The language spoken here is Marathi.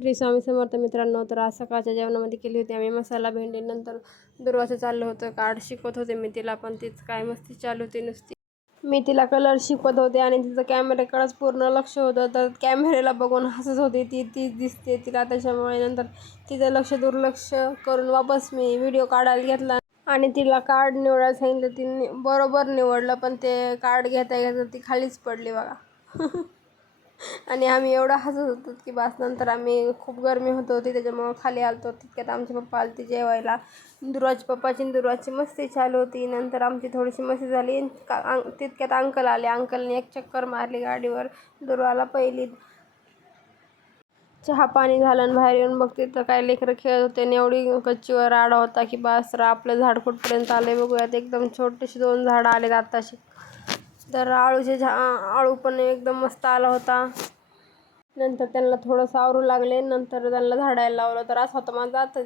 श्री स्वामी समर्थ मित्रांनो. तर आज सकाळच्या जेवणामध्ये केली होती आम्ही मसाला भेंडी. नंतर दुर्वाचं चाललं होतं, कार्ड शिकवत होते मी तिला, पण तीच काय मस्ती चालू होती नुसती. मी तिला कलर शिकवत होते आणि तिचं कॅमेऱ्याकडेच पूर्ण लक्ष होतं. तर कॅमेऱ्याला बघून हसत होती तीच दिसते तिला, त्याच्यामुळे नंतर तिचं लक्ष दुर्लक्ष करून वापस मी व्हिडिओ काढायला घेतला आणि तिला कार्ड निवडायला सांगितलं. तिने बरोबर निवडलं, पण ते कार्ड घेता घेता ती खालीच पडली बघा. आणि आम्ही एवढं हसत होतो की बस. नंतर आम्ही खूप गरमी होत होती त्याच्यामुळं खाली आलतो. तितक्यात आमचे पप्पा आलते जेवायला. दुर्वाची पप्पाची दुर्वाची मस्ती चालू होती. नंतर आमची थोडीशी मस्ती झाली. तितक्यात अंकल आले. अंकलने एक चक्कर मारली गाडीवर. दुर्वाला पहिली चहा पाणी झालं आणि बाहेर येऊन बघते तर काय लेकरं खेळत होते आणि एवढी गच्चीवर आडा होता की बस. आपलं झाड कुठपर्यंत आले बघूयात. एकदम छोटेसे 2 झाडं आलेत आत्ताशी. तर आळू पण एकदम मस्त आला होता. नंतर त्यांना थोडं सावरू लागले. नंतर त्यांना झाडायला लावलं. तर असं होतं माझा आजचा